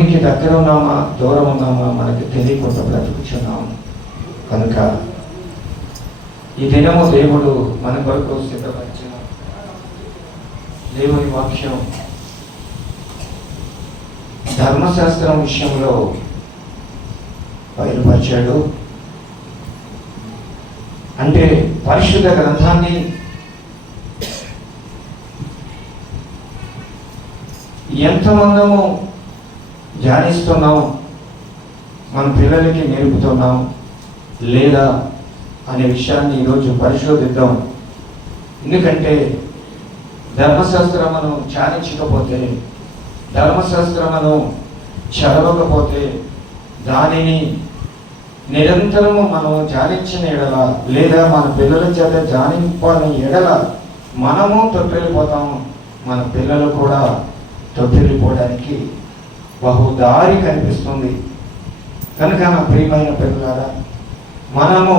దేవునికి దగ్గర ఉన్నామా దూరం ఉన్నామా మనకి తెలియకుండా బ్రతుకుచున్నాము. కనుక ఈ దినము దేవుడు మన కొరకు సిద్ధపరిచిన దేవుని వాక్యం ధర్మశాస్త్రం విషయంలో బయలుపరిచాడు. అంటే పరిశుద్ధ గ్రంథాన్ని ఎంతమందము ధ్యానిస్తున్నాం, మన పిల్లలకి నేర్పుతున్నాం లేదా అనే విషయాన్ని ఈరోజు పరిశోధిద్దాం. ఎందుకంటే ధర్మశాస్త్రమును ధ్యానించకపోతే, ధర్మశాస్త్రమును చదవకపోతే, దానిని నిరంతరము మనం ధ్యానించిన ఎడల లేదా మన పిల్లల చేత ధ్యానింపని ఎడల మనము తొట్టిల్లిపోతాము, మన పిల్లలు కూడా తొట్టిల్లిపోవడానికి బహుదారి కనిపిస్తుంది. కనుక నా ప్రియమైన పిల్లలారా, మనము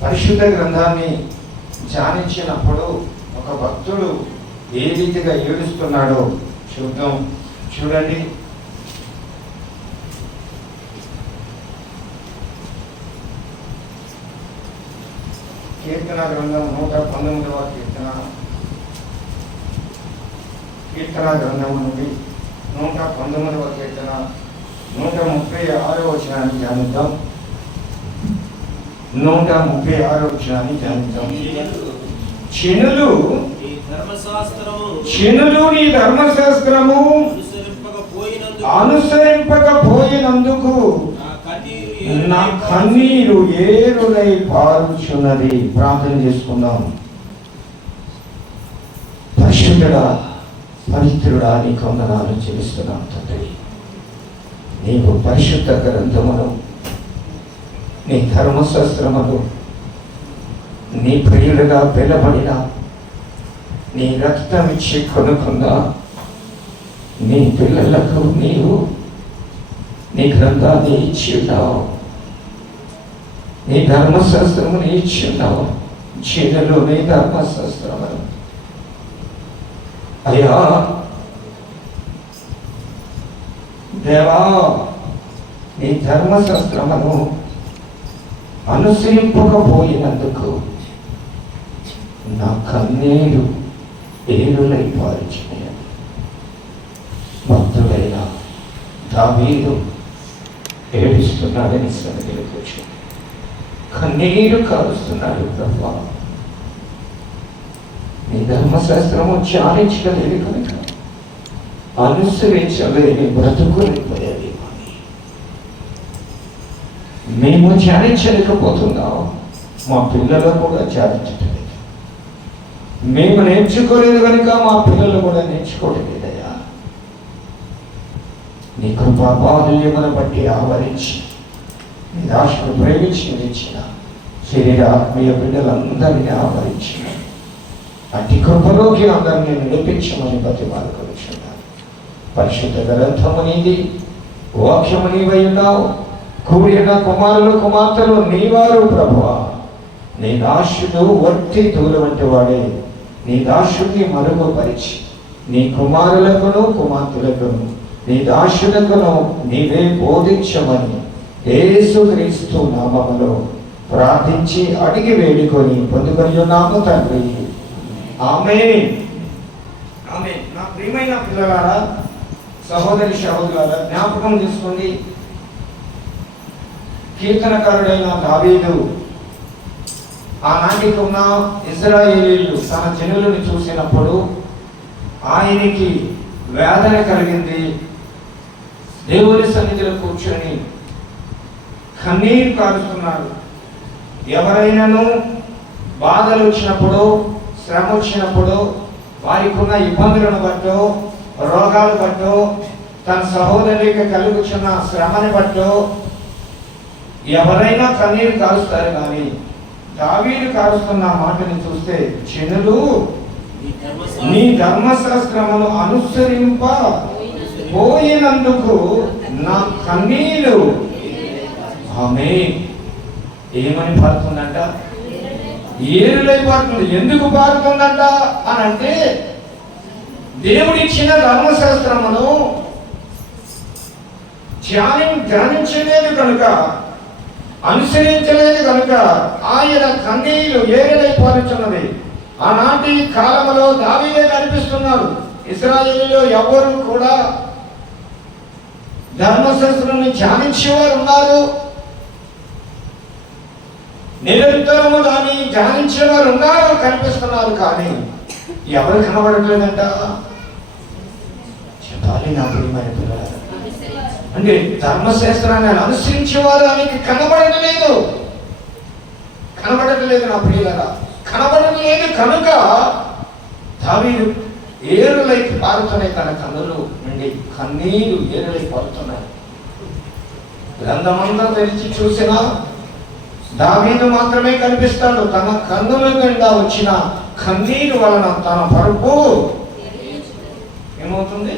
పరిశుద్ధ గ్రంథాన్ని ధ్యానించినప్పుడు ఒక భక్తుడు ఏ రీతిగా ఏడుస్తున్నాడో చూద్దాం. చూడండి, కీర్తన గ్రంథం 119వ కీర్తన గ్రంథం నుండి 119వ కీర్తన 136వ వచనాన్ని ధ్యానిద్దాం. 136వ వచనాన్ని ధ్యానిద్దాం. చినులు నీ ధర్మశాస్త్రము అనుసరింపకపోయినందుకు నా కన్నీరు ఏరులై పారుచున్నది. ప్రార్థన చేసుకుందాం. పరిశుద్ధుడా, పవిత్రుడా, నీకు వందనాలు చెల్లిస్తున్నాం తండ్రి. నీవు పరిశుద్ధ గ్రంథమును, నీ ధర్మశాస్త్రమును, నీ ప్రియులుగా పిలబడిన, నీ రక్తం ఇచ్చి కొనుక్కున్న నీ పిల్లలకు నీవు నీ గ్రంథాన్ని ఇచ్చి ఉన్నావు, నీ ధర్మశాస్త్రముని ఇచ్చి ఉన్నావు. చీనలు నీ ధర్మశాస్త్రమును అయ్యా దేవా, నీ ధర్మశాస్త్రమును అనుసరింపకపోయినందుకు నా కన్నీరు ఏరులై పారుచున్నాయి. భక్తుడైన దావీదు ఏడుస్తున్నాడని సన్నిధిలో కూర్చొని కన్నీరు కారుస్తున్నాడు. ప్రభా, నీ ధర్మశాస్త్రము ధ్యానించలేదు కనుక అనుసరించలేని బ్రతుకులేకపోయేది. మేము ధ్యానించలేకపోతున్నాం, మా పిల్లలు కూడా ధ్యానించలేదు. మేము నేర్చుకోలేదు కనుక మా పిల్లలు కూడా నేర్చుకోలేదయ్యా. నీ కృపా బాహుల్యమును బట్టి ఆవరించి నీ దాసును ప్రేమించి ఇచ్చిన శరీర ఆత్మీయ బిడ్డలందరినీ ఆవరించిన అట్టి కృపలోకి అందరినీ నడిపించమని బతిమాలుకొనిచున్నాను. పరిశుద్ధ గ్రంథము నీది, వాక్యము నీవై ఉన్నావు. కూడిన కుమారులు కుమార్తెలు నీవారు ప్రభువా. నీ దాసుడు వట్టి దూరం వంటి వాడే. నీ దాసుని మరుగుపరిచి నీ కుమారులకును కుమార్తెలకును నీ దాసులకును నీవే బోధించమని యేసుక్రీస్తు నామములో ప్రార్థించి అడిగి వేడుకొని పొందుకొని ఉన్నాము తండ్రి. ఆమేన్. ఆమేన్. నా ప్రియమైన పిల్లలారా, సహోదరి సహోదరులారా, జ్ఞాపకం చేసుకోండి. కీర్తనకారుడైన దావీదు ఆనాటికి ఉన్న ఇశ్రాయేలీయులు తన జనులను చూసినప్పుడు ఆయనకి వేదన కలిగింది. దేవుని సన్నిధిలో కూర్చొని కన్నీరు కారుస్తున్నాడు. ఎవరైనాను బాధలు వచ్చినప్పుడు, శ్రమ వచ్చినప్పుడు, వారికి ఉన్న ఇబ్బందులను బట్టో, రోగాలు బట్టో, తన సహోదరునికి కలుగుచున్న శ్రమని బట్టో ఎవరైనా కన్నీరు కారుస్తారు. కానీ దావీదు కారుస్తున్న మాటని చూస్తే, జనులు నీ ధర్మశాస్త్రమును అనుసరింపపోయినందుకు నా కన్నీరు ఆమేన్. ఏమని పారుతుందంట? ఏరులై పారుతుంది. ఎందుకు పారుతుందంట అని అంటే, దేవుడిచ్చిన ధర్మశాస్త్రమును ధ్యానించలేదు కనుక, అనుసరించలేదు కనుక ఆయన కన్నీళ్లు ఏగలైపోతున్నది. ఆనాటి కాలంలో దావీదే కనిపిస్తున్నాడు. ఇశ్రాయేలులో ఎవరు కూడా ధర్మశాస్త్రాన్ని ధ్యానించేవారు ఉన్నారు, నిరంతరము దాన్ని ధ్యానించేవారు ఉన్నారు, కనిపిస్తున్నారు. కానీ ఎవరు కనబడట్లేదంట. చెప్పాలి నా ప్రియమైన పిల్లలు, అంటే ధర్మశాస్త్రాన్ని అనుసరించేవారు ఆయనకి కనబడట్లేదు నా ప్రియులరా, కనబడట్లేదు కనుక దావీదు ఏరులై పారుతున్నాయి తన కన్నులు నుండి, కన్నీరు ఏరులై పారుతున్నాయి. గ్రంథమంతా తెరిచి చూసినా దావీదు మాత్రమే కనిపిస్తాడు. తన కన్నుల నిండా వచ్చిన కన్నీరు వలన తన పరుపు ఏమవుతుంది,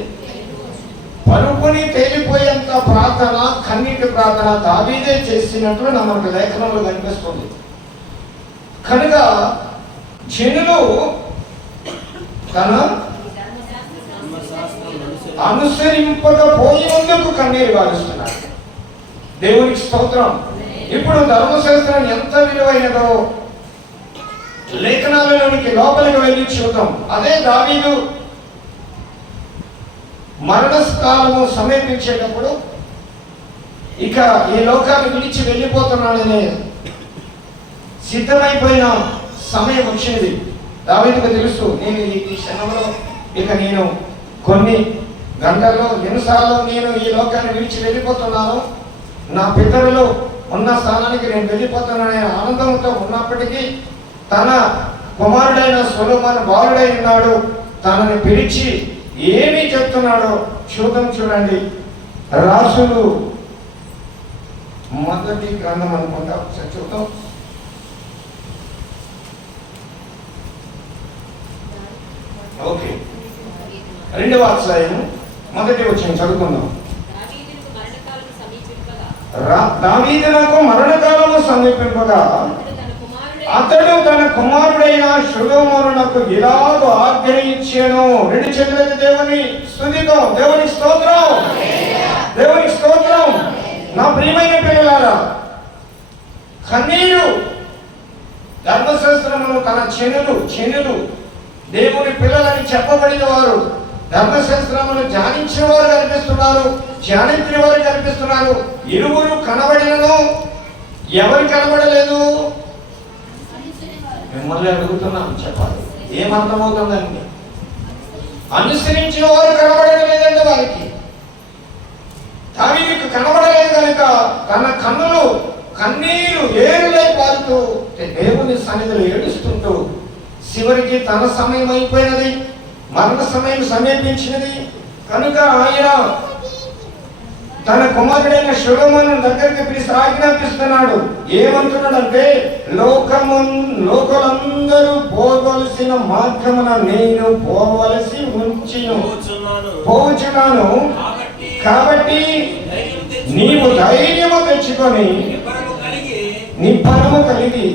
పరుపుని తేలిపోయేంత ప్రార్థన, కన్నీటి ప్రార్థన దావీదే చేసినట్లు మనకు లేఖనంలో కనిపిస్తుంది. కనుక జనులు తన అనుసరింపకపోయినందుకు కన్నీరు గారుస్తున్నారు. దేవునికి స్తోత్రం. ఇప్పుడు ధర్మశాస్త్రం ఎంత విలువైనదో లేఖనాలలోనికి లోపలికి వెళ్ళి చూద్దాం. అదే దావీదు మరణకాలము సమీపించేటప్పుడు ఇక ఈ లోకాన్ని విడిచి వెళ్ళిపోతున్నాడనే సిద్ధమైపోయిన సమయం వచ్చింది. దావీదుకు తెలుసు, నేను ఈ క్షణంలో ఇక నేను కొన్ని గంటల్లో నిమిషాల్లో నేను ఈ లోకాన్ని విడిచి వెళ్ళిపోతున్నాను, నా పితరులు ఉన్న స్థానానికి నేను వెళ్ళిపోతున్నాననే ఆనందంతో ఉన్నప్పటికీ తన కుమారుడైన సొలొమోను బాలుడై ఉన్నాడు. తనని పిలిచి ఏమి చెప్తున్నాడో చూడండి. రాసులు మొదటి గ్రంథం అనుకుంటా, ఒకసారి చూద్దాం. ఓకే, 2వ అధ్యాయం మొదటి వచనం చదువుకుందాం. దావీదునకు మరణకాలము సమీపింపగా అతడు తన కుమారుడైన సొలొమోనునకు ఇలాగూ ఆజ్ఞ ఇచ్చెను. 2 చేతులకి దేవుని స్తుతితో, దేవుని స్తోత్రం, దేవుని స్తోత్రం. నా ప్రియమైన పిల్లలారా, కన్నీరు ధర్మశాస్త్రమును తన చెనులు దేవుని పిల్లలని చెప్పబడిన వారు ధర్మశాస్త్రమును ధ్యానించిన వారు కనిపిస్తున్నారు, ధ్యానించిన వారు కనిపిస్తున్నారు. ఇరువురు కనబడినను ఎవరు కనబడలేదు? మిమ్మల్ని అడుగుతున్నాను, చెప్పాలి, ఏమర్థమవుతుందండి? అనుసరించిన వారు కనబడడం లేదండి. వారికి దావీదుకు కనబడలేదు కనుక తన కన్నీరు ఏరులై పారుతూ దేవుని సన్నిధిలో ఏడుస్తుంటూ చివరికి తన సమయం అయిపోయినది, మరణ సమయం సమీపించినది కనుక ఆయన తన కుమారుడైన సొలొమోను దగ్గరికి పిలిచి ఆజ్ఞాపిస్తున్నాడు. ఏమంటున్నాడంటే, లోకలందరూ పోవలసిన మార్గమున నేను పోవచ్చున్నాను. కాబట్టి నీవు ధైర్యము తెచ్చుకొని నిబ్బరము కలిగి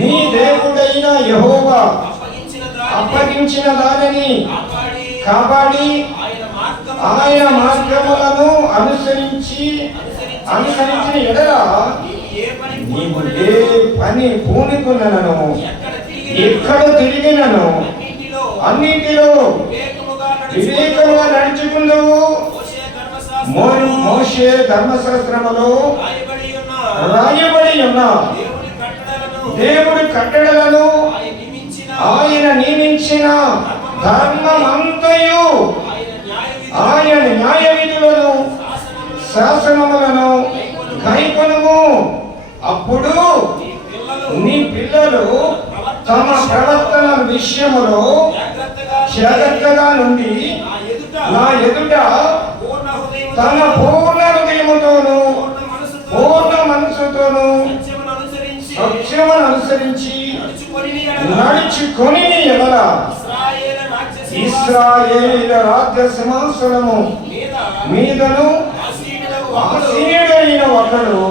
నీ దేవుడైన యెహోవా అప్పగించిన దానిని కాపాడి ఆయన మార్గములను అనుసరించిన ఎడల నీవు ఏ పని పూనుకున్నను, ఎక్కడ తిరిగినను అన్నిటిలో వివేకముగా నడుచుకుందువు. మోషే ధర్మశాస్త్రములో రాయబడి ఉన్న దేవుడి కట్టడలను ఆయన నియమించిన ధర్మమంతయు ఆయన న్యాయ విధులను శాసనములను కైకొనుము. అప్పుడు నీ పిల్లలు తమ ప్రవర్తన విషయములో జాగ్రత్తగా నుండి నా ఎదుట తమ పూర్ణ హృదయముతోను పూర్ణ మనసుతోను సత్యమును అనుసరించి నడుచుకొని ఎడల ఇశ్రాయేలు రాజ్య సింహాసనము మీదను ఆసీనుడైన ఒకడు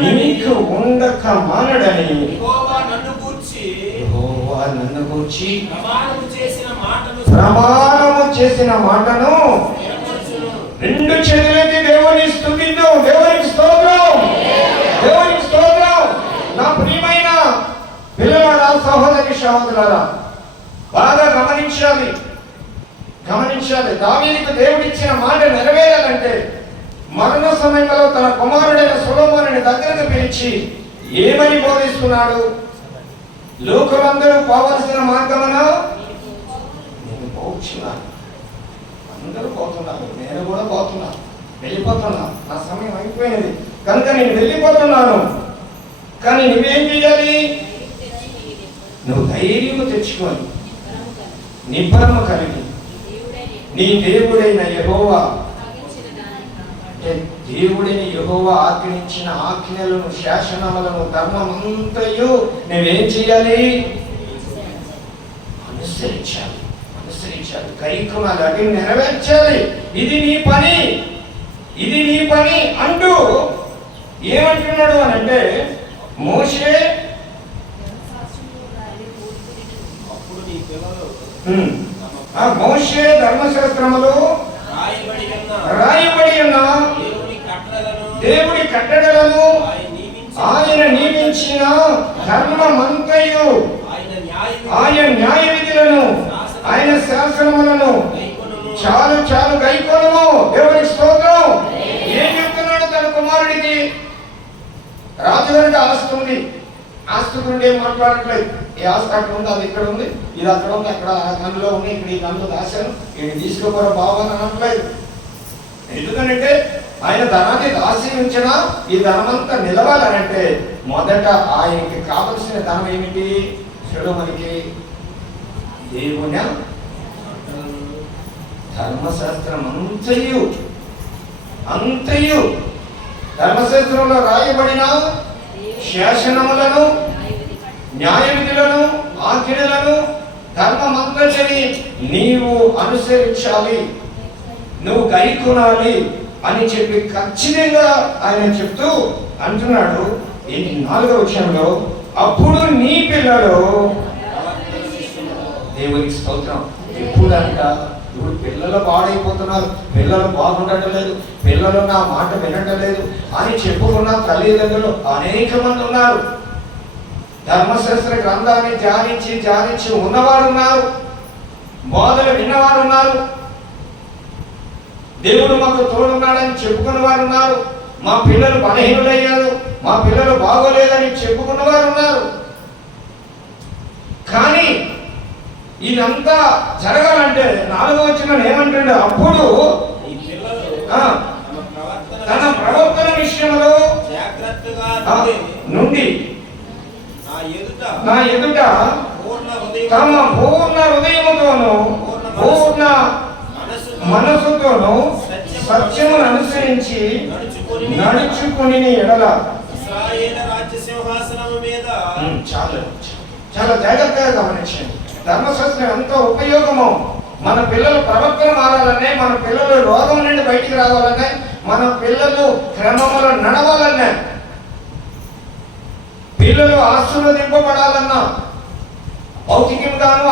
నీకు ఉండక మానడని యెహోవా నన్ను గూర్చి ప్రమాణము చేసిన మాటను 2 చేతులెత్తి సహోదరులారా, బాగా గమనించాలి. దావీదుకు దేవుడిచ్చిన మాట నెరవేరాలంటే మరణ సమయంలో తన కుమారుడైన సొలొమోనుని దగ్గరకు పిలిచి ఏమని బోధిస్తున్నాడు? లోకమందరూ పోవలసిన మార్గమున నేను పోవచ్చున్నాను. అందరూ పోతున్నారు, నేను కూడా పోతున్నాను, వెళ్ళిపోతున్నా. నా సమయం అయిపోయినది కనుక నేను వెళ్ళిపోతున్నాను. కానీ నువ్వేం చేయాలి? నువ్వు ధైర్యం తెచ్చుకొని నిబ్బరము కలిగి నీ దేవుడైన యెహోవా, దేవుడైన యెహోవా ఆజ్ఞించిన ఆజ్ఞలను, శాసనములను, ధర్మమంతయు నువ్వేం చేయాలి? అనుసరించాలి. కైకొనాలి, అవి నెరవేర్చాలి. ఇది నీ పని అంటూ ఏమంటున్నాడు అని అంటే, మోషే ధర్మశాస్త్రములు రాయబడి ఉన్న దేవుడి కట్టడలను ఆయన నియమించిన ధర్మమంతయు, ఆయన న్యాయ విధులను, ఆయన శాసనములను చాలు గైకొనుము. దేవునికి స్తోత్రం. ఏం చెప్తున్నాడు తన కుమారుడికి? రాజుగారికి ఆస్తి ఉంది, ఆస్తి గురించి ఏం మాట్లాడట్లేదు. ఈ ఆస్తి అక్కడ ఉంది, అది ఇక్కడ ఉంది, ఇది అక్కడ ఉంది, అక్కడ గన్నులో ఉంది, ఇక్కడ ఈ గన్నులు దాశాను, ఇది తీసుకోపోరా బాబు అని అనట్లేదు. ఎందుకనంటే ఆయన ధనాన్ని దాసి ఉంచినా ఈ ధనమంతా నిలవాలనంటే మొదట ఆయనకి కావలసిన ధనం ఏమిటి? సొలొమోనుకి దేవుని ధర్మశాస్త్రం అంతయు ధర్మశాస్త్రంలో రాయబడిన శాసనములను, న్యాయ విధులను, ఆజ్ఞలను, ధర్మమంతటిని నీవు అనుసరించాలి, నువ్వు గైకొనాలి అని చెప్పి ఖచ్చితంగా ఆయన చెప్తూ అంటున్నాడు. 4వ వచనంలో, అప్పుడు నీ పిల్లలు, దేవునికి స్తోత్రం. ఎప్పుడంట? ఇప్పుడు పిల్లలు పాడైపోతున్నారు, పిల్లలు బాగుండటం లేదు, పిల్లలు నా మాట వినటం లేదు అని చెప్పుకున్న తల్లిదండ్రులు అనేక మంది ఉన్నారు. ధర్మశాస్త్ర గ్రంథాన్ని ధ్యానించి ఉన్నవారు ఉన్నారు, బోధలు విన్నవారు ఉన్నారు, దేవుడు మాకు తోడున్నాడని చెప్పుకున్న వారు ఉన్నారు, మా పిల్లలు బలహీనులయ్యారు, మా పిల్లలు బాగోలేదని చెప్పుకున్న వారు ఉన్నారు. కానీ ఇదంతా జరగాలంటే 4వ వచనం ఏమంటాడు? అప్పుడు తన ప్రవర్తన విషయంలో నుండి నా ఎదుట తమ పూర్ణ హృదయముతోను, పూర్ణ మనసుతోను సత్యమును అనుసరించి నడుచుకుని ఎడల చాలా జాగ్రత్తగా గమనించండి. ధర్మశాస్త్రం ఎంతో ఉపయోగమో. మన పిల్లలు ప్రవర్తన మారాలనే, మన పిల్లలు రోగం నుండి బయటికి రావాలనే, మన పిల్లలు క్రమములో నడవాలన్నా, పిల్లలు ఆశీర్వదింపబడాలన్నా, భౌతికంగాను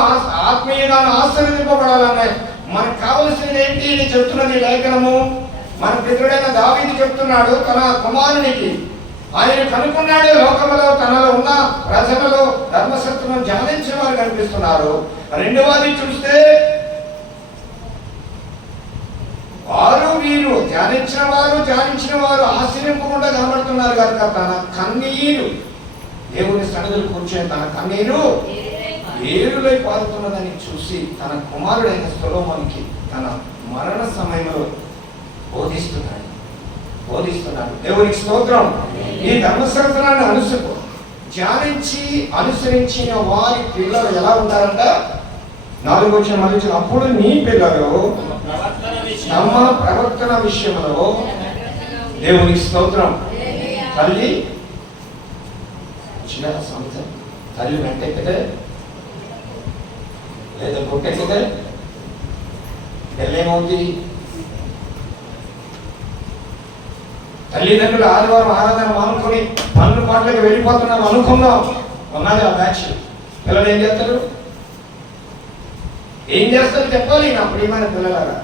ఆత్మీయంగాను ఆశీర్వదింపబడాలన్నా మనకు కావలసింది ఏంటి అని చెప్తున్నది లేఖనము. మన పితరుడైన దావీదు చెప్తున్నాడు తన కుమారునికి. ఆయన కనుక్కున్నాడు, లోకములో తనలో ఉన్న ప్రజలలో ధర్మశాస్త్రం ధ్యానించిన వారు కనిపిస్తున్నారు. రెండవది చూస్తే వీరు ధ్యానించిన వారు ఆశ్చర్యపోకుండా కనబడుతున్నారు కనుక తన కన్నీరు, దేవుని సన్నిధిలో కూర్చొని తన కన్నీరు ఏరులై పారుతున్నదని చూసి తన కుమారుడైన సొలొమోనుకి తన మరణ సమయంలో బోధిస్తున్నాడు. దేవునికి స్తోత్రం. ఈ ధర్మశాస్త్రాన్ని అనుసరించిన వారి పిల్లలు ఎలా ఉంటారంట? 4వ వచనం, అప్పుడు నీ పిల్లలు తమ ప్రవర్తన విషయంలో, దేవునికి స్తోత్రం. తల్లి సంవత్సరం తల్లి వెంటెక్కితే లేదా కొట్టెక్కితే పెళ్ళేమవుతుంది? తల్లిదండ్రులు ఆరాధన మానుకొని పన్ను పాటలకు వెళ్ళిపోతున్నాం అనుకుందాం. ఉన్నది ఆ బ్యాచ్. పిల్లలు ఏం చేస్తారు చెప్పాలి. నా ప్రియమైన పిల్లలారా,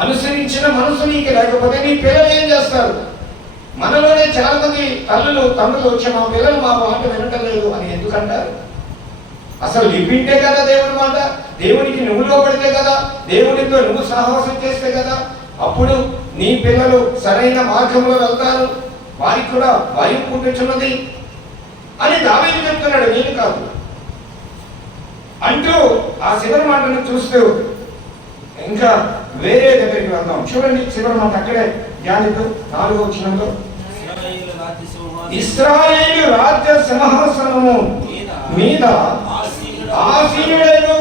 అనుసరించిన మనసు నీకు లేకపోతే నీ పిల్లలు ఏం చేస్తారు? మనలోనే చాలా మంది తండ్రులు వచ్చి మా పిల్లలు మా మాట వినటం లేదు అని ఎందుకంటారు? అసలు నువ్వు వింటే కదా దేవుడి మాట, దేవునికి నువ్వు లోబడితే కదా, దేవుడితో నువ్వు సాహసం చేస్తే కదా అప్పుడు నీ పిల్లలు సరైన మార్గంలో వెళ్తారు, వారికి కూడా భయం పుట్టుచున్నది అని దావీదు చెప్తున్నాడు, నేను కాదు అంటూ ఆ చివరి మాటను చూస్తూ ఇంకా వేరే దగ్గరికి వెళ్దాం. చూడండి చివరి మాట అక్కడే ధ్యానిద్దాం. 4వ వచనంలో ఇశ్రాయేలు రాజ్య సింహాసనము మీద ఆసీనుడగు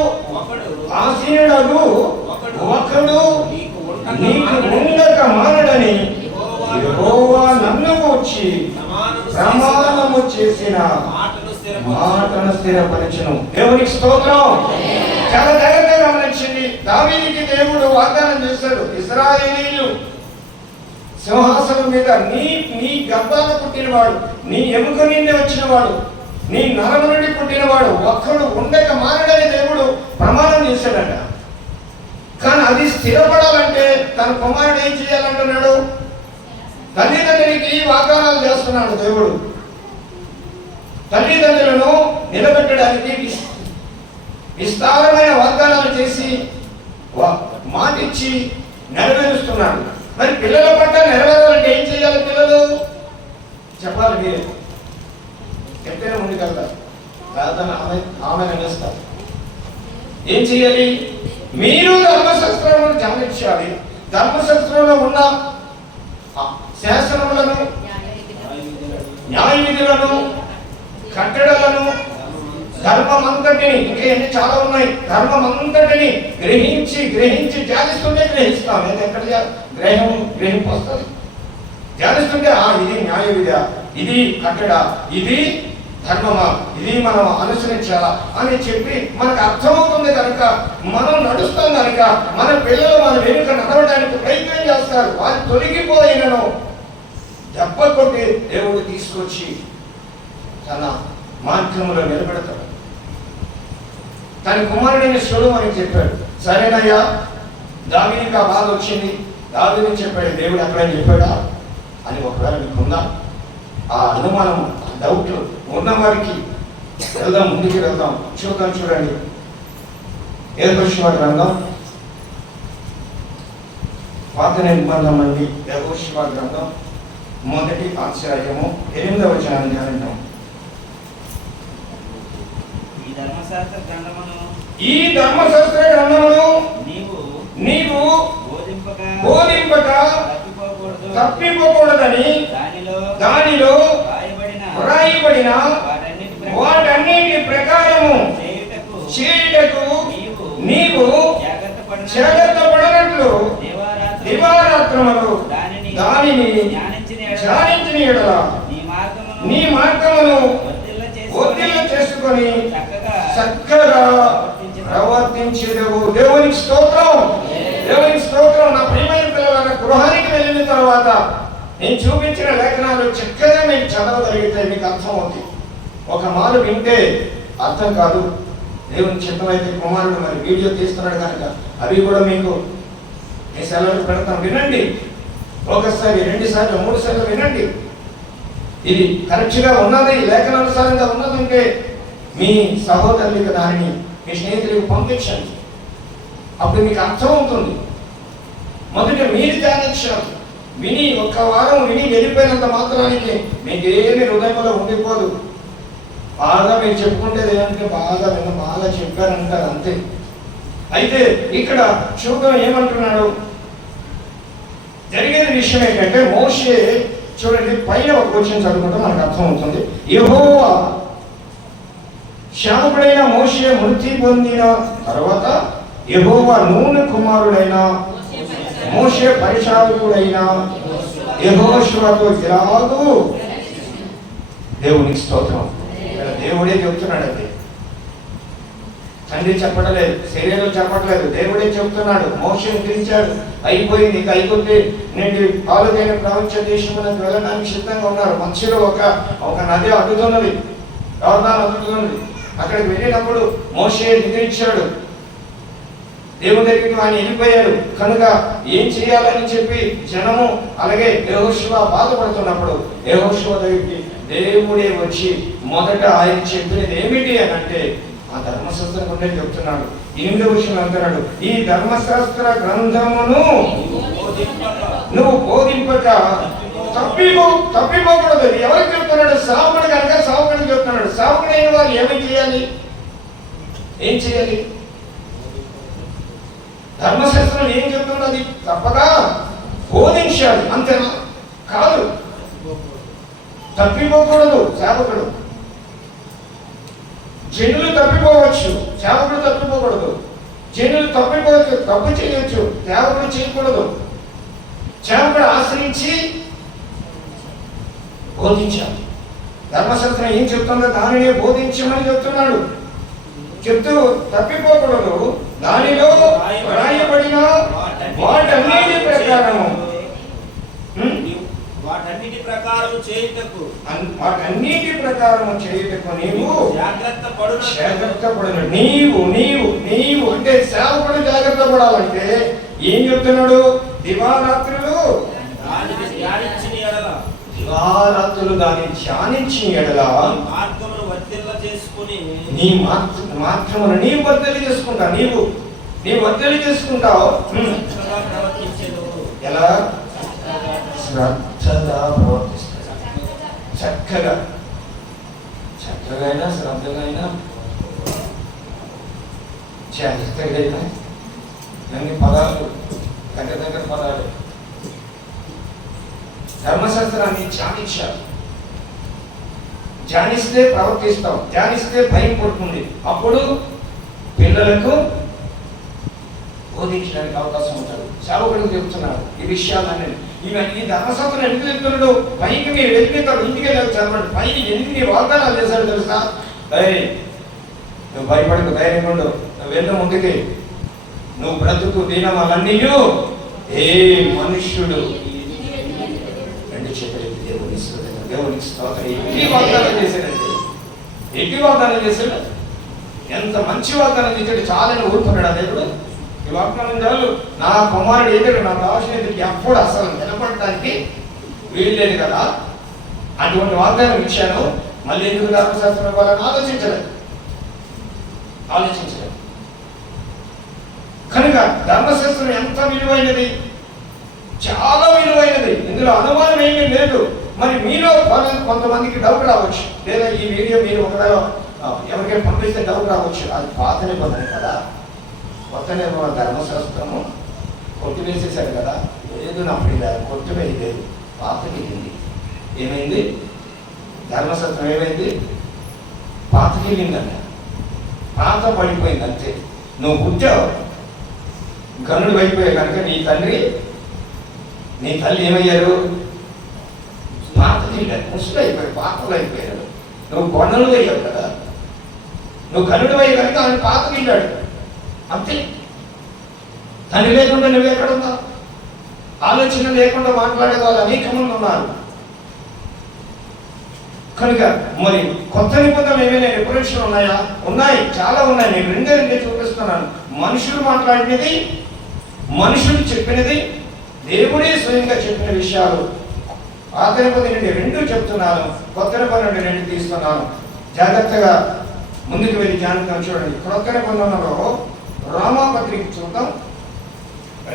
ఒకడు నీకు ఉండక మానడని యెహోవా నన్ను వచ్చి ప్రమాణము చేసిన మాటను స్థిరపరచును. దేవునికి స్తోత్రం. చాలా జాగ్రత్తగా గమనించండి. దావీదుకి దేవుడు వాగ్దానం చేశాడు, ఇశ్రాయేలీయులు సింహాసనం మీద నీ గర్భాన పుట్టినవాడు, నీ ఎముక నుండి వచ్చినవాడు, నీ నరము నుండి పుట్టినవాడు ఒక్కడు ఉండక మానడని దేవుడు ప్రమాణం చేశాడట. కానీ అది స్థిరపడాలంటే తన కుమారుడు ఏం చేయాలంటున్నాడు? తల్లిదండ్రులకి వాగ్దానాలు చేస్తున్నాడు దేవుడు. తల్లిదండ్రులను నిలబెట్టడానికి విస్తారమైన వాగ్దానాలు చేసి మాటిచ్చి నెరవేరుస్తున్నాడు. మరి పిల్లల పట్ల నెరవేరాలంటే ఏం చేయాలి? పిల్లలు చెప్పాలి, మీరే చెప్తేనే ముందుకెళ్తారు, ప్రార్థన ఆమె అనేస్తారు. ఏం చేయాలి? మీరు ధర్మశాస్త్రములను గమనించాలి. ధర్మశాస్త్రంలో ఉన్న శాసనములను, న్యాయ విధులను, కట్టడలను, ధర్మమంతటిని, ఇంకా ఎన్ని చాలా ఉన్నాయి, ధర్మమంతటిని గ్రహించి ధ్యానిస్తుంటే గ్రహిస్తాం. ఏది ఎక్కడ గ్రహింపు వస్తుంది? ధ్యానిస్తుంటే ఇది న్యాయ విధ, ఇది కట్టడ, ఇది ధర్మమా, ఇది మనం అనుసరించాలా అని చెప్పి మనకు అర్థమవుతుంది కనుక మనం నడుస్తాం కనుక మన పిల్లలు మన వెనుక నడవడానికి ప్రయత్నం చేస్తారు. వారు తొలగిపోయినను దెబ్బ కొట్టి దేవుడు తీసుకొచ్చి తన మార్గంలో నిలబెడతాడు. తన కుమారుడిని సొలొమోనుకి చెప్పాడు, సరేనయ్యా దావీదుకి ఆ బాధ వచ్చింది, దావీదు చెప్పాడు, దేవుడు ఎక్కడని చెప్పాడా అని ఒకవేళ మీకుందా ఆ అనుమానం, ఆ డౌట్ ఉన్న వారికి వెళ్దాం, ముందుకు వెళ్దాం, చూద్దాం. చూడండి యెహోషువ గ్రంథం, పాత నిబంధన నుండి యెహోషువ గ్రంథం 1వ అధ్యాయము 8వ వచనాన్ని ధ్యానిద్దాం. ఈ ధర్మశాస్త్ర గ్రంథమును నీవు బోధింపక తప్పిపోకూడదని దానిలో వ్రాయబడిన వాటన్నిటి ప్రకారము చేయుటకు నీవు జాగ్రత్త పడనట్లు దివారాత్రములు దానిని ధ్యానించిన యెడల నీ మార్గమును వర్ధిల్ల చేసుకొని చక్కగా ప్రవర్తించేదవు. దేవునికి స్తోత్రం, దేవునికి స్తోత్రం. నా ప్రియమైన పిల్లల గృహానికి వెళ్ళిన తర్వాత నేను చూపించిన లేఖనాలు చక్కగా మీకు చదవగలిగితే మీకు అర్థమవుతుంది. ఒక మారు వింటే అర్థం కాదు. దేవుని చిత్తమైతే కుమారుడు మరి వీడియో తీస్తున్నాడు కనుక అవి కూడా మీకు మీ సెలవులు పెడతాం, వినండి. ఒకసారి 2 సార్లు 3 సార్లు వినండి. ఇది కరెక్ట్గా ఉన్నది, లేఖనానుసారంగా ఉన్నదంటే మీ సహోదరులకు దానిని మీ స్నేహితులకు పంపించండి, అప్పుడు మీకు అర్థమవుతుంది. మొదట మీరు ధ్యానించాలి. విని 1 వారం విని వెళ్ళిపోయినంత మాత్రానికి మీకేమి హృదయంలో ఉండిపోదు. బాగా మీరు చెప్పుకుంటేది ఏమంటే బాగా విన్న బాగా చెప్పారంటారు, అంతే. అయితే ఇక్కడ చూద్దాం ఏమంటున్నాడు. జరిగిన విషయం ఏంటంటే మోషే, చూడండి పైన ఒక వచనం చదువుకుంటే మనకు అర్థమవుతుంది. యెహోవా శాపకుడైన మోషే మృతి పొందిన తర్వాత యెహోవా నూను కుమారుడైన మోషే పరిచారకుడైన యెహోషువతో ఇలాగూ, దేవునికి స్తోత్రం. దేవుడే చెబుతున్నాడు, అది తండ్రి చెప్పట్లేదు, శరీరం చెప్పట్లేదు, దేవుడే చెబుతున్నాడు. మోషేని పిలిచాడు, అయిపోయింది, ఇక అయిపోతే నేను పాలుదైన ప్రపంచ దేశములకు వెళ్ళడానికి సిద్ధంగా ఉన్నారు. మధ్యలో ఒక నది అడ్డుతున్నది, యోర్దాను అడ్డుతున్నది. అక్కడికి వెళ్ళినప్పుడు మోషే నిద్రించాడు, దేవుని దగ్గరికి ఆయన వెళ్ళిపోయాడు. కనుక ఏం చేయాలని చెప్పి జనము అలాగే యెహోషువ బాధపడుతున్నప్పుడు యెహోషువ దగ్గరికి దేవుడే వచ్చి మొదట ఆయన చెప్పినది ఏమిటి అని అంటే, ఆ ధర్మశాస్త్రం గుండె చెప్తున్నాడు. 8వ వచనం అంటున్నాడు, ఈ ధర్మశాస్త్ర గ్రంథమును నువ్వు బోధింపక తప్పిపోకూడదు. ఎవరికి చెప్తున్నాడు? సావుకుడు కనుక సావుకుడికి చెప్తున్నాడు. సావుకుడు అయిన వాళ్ళు ఏం చేయాలి? ధర్మశాస్త్రం ఏం చెప్తున్నది? తప్పగా బోధించాలి. అంతేనా? కాదు, తప్పిపోకూడదు. సేవకుడు జనులు తప్పిపోవచ్చు, సేవకుడు తప్పిపోకూడదు. జనులు తప్పిపోవచ్చు, తప్పు చేయొచ్చు, సేవకుడు చేయకూడదు. సేవకుడు ఆశ్రయించి బోధించాలి. ధర్మశాస్త్రం ఏం చెప్తుందో దానినే బోధించమని చెప్తున్నాడు. చెప్తూ తప్పిపోకూడదు. దానిలో వ్రాయబడిన వాటన్నిటి ప్రకారము వాటన్నిటి ప్రకారము చేయుటకు నీవు జాగ్రత్త పడును. నీవు అంటే సేవకుడు జాగ్రత్త పడాలంటే ఏం చెప్తున్నాడు? దివారాత్రులు దాన్ని ధ్యానించిన ఎడల మార్గమును వర్ధిల్ల చేసుకుని నీ మార్గమును నీవు వర్ధిల్ల చేసుకుంటా. నీవు వర్ధిల్ల చేసుకుంటావు. ఎలా? శ్రద్ధగా ప్రవర్తిస్తాడు. చక్కగా అయినా శ్రద్ధగా అయినా జాగ్రత్తగా అయినా అన్ని పదాలు దగ్గర పదాలు. ధర్మశాస్త్రాన్ని ధ్యానించాలి. ధ్యానిస్తే ప్రవర్తిస్తాం, ధ్యానిస్తే భయం పడుతుంది. అప్పుడు పిల్లలకు బోధించడానికి అవకాశం ఉంటుంది. సేవకుడికి చెప్తున్నాడు ఈ విషయాలన్నీ. ఈ ధర్మశాస్త్రం ఎందుకు చెప్తున్నాడు? పైకి మీరు వెళ్ళిపోతారు, ఇంటికి వెళ్ళాలి చదవండి. పైకి ఎందుకు నీ వాగ్దానాలు చేశాడు తెలుసా? నువ్వు భయపడకు, ధైర్యంగా ఉండు, నువ్వు వెళ్ళు ముందుకి, నువ్వు బ్రతుకు దినమలన్నీ ఏ మనుష్యుడు దేవునికి స్తోత్రం. ఎట్టి వాగ్దానం చేశాడండి, ఎట్టి వాగ్దానం చేశాడు. ఎంత మంచి వాగ్దానం చేశాడు. చాలని ఊరుకున్నాడు ఆ దేవుడు. ఈ వాగ్దానం చాలు. నా కుమారుడు ఎదురు, నా దాసుని ఎదురు ఎప్పుడు అసలు నిలబడటానికి వీల్లేదు కదా, అటువంటి వాగ్దానం ఇచ్చాను. మళ్ళీ ఎందుకు ధర్మశాస్త్రం ఇవ్వాలని ఆలోచించలేదు. కనుక ధర్మశాస్త్రం ఎంత విలువైనది, చాలా విలువైనది. ఇందులో అనుమానం ఏమీ లేదు. మరి మీలో కొంతమందికి డౌట్ రావచ్చు, లేదా ఈ వీడియో మీరు ఒకవేళ ఎవరికైనా పంపిస్తే డౌట్ రావచ్చు. అది పాత నిబంధన కదా, కొత్త నిబంధన ధర్మశాస్త్రము కొట్టివేసేసాడు కదా. లేదు, అప్పుడు ఇలా కొట్టివేయలేదు, పాతకెళ్ళింది. ఏమైంది? ధర్మశాస్త్రం ఏమైంది? పాతకెళ్ళిందంట, పాత పడిపోయింది అంతే. నువ్వు పుట్టావు, గనుడు అయిపోయావు కనుక నీ తల్లి ఏమయ్యారు? పాతకెళ్ళారు, ముసులు అయిపోయారు, పాతలు అయిపోయారు. నువ్వు కొండలు అయ్యావు కదా, నువ్వు గనుడు అయ్యి కనుక ఆయన పాతకెళ్ళాడు అంతే. తండ్రి లేకుండా నువ్వు ఎక్కడున్నావు? ఆలోచన లేకుండా మాట్లాడే వాళ్ళు అనేక మంది ఉన్నారు. కనుక మరి కొత్త నిబంధనలు ఏమైనా రిఫరెన్స్లు ఉన్నాయా? ఉన్నాయి, చాలా ఉన్నాయి. నేను రెండే చూపిస్తున్నాను. మనుషులు మాట్లాడినది, మనుషులు చెప్పినది, దేవుడే స్వయంగా చెప్పిన విషయాలు. పాత నిబంధన నుండి 2 చెప్తున్నాను, కొత్త నిబంధన నుండి 2 తీస్తున్నాను. జాగ్రత్తగా ముందుకు వెళ్ళి జాగ్రత్తగా చూడండి. కొత్త నిబంధనలో రోమాపత్రిక చూద్దాం,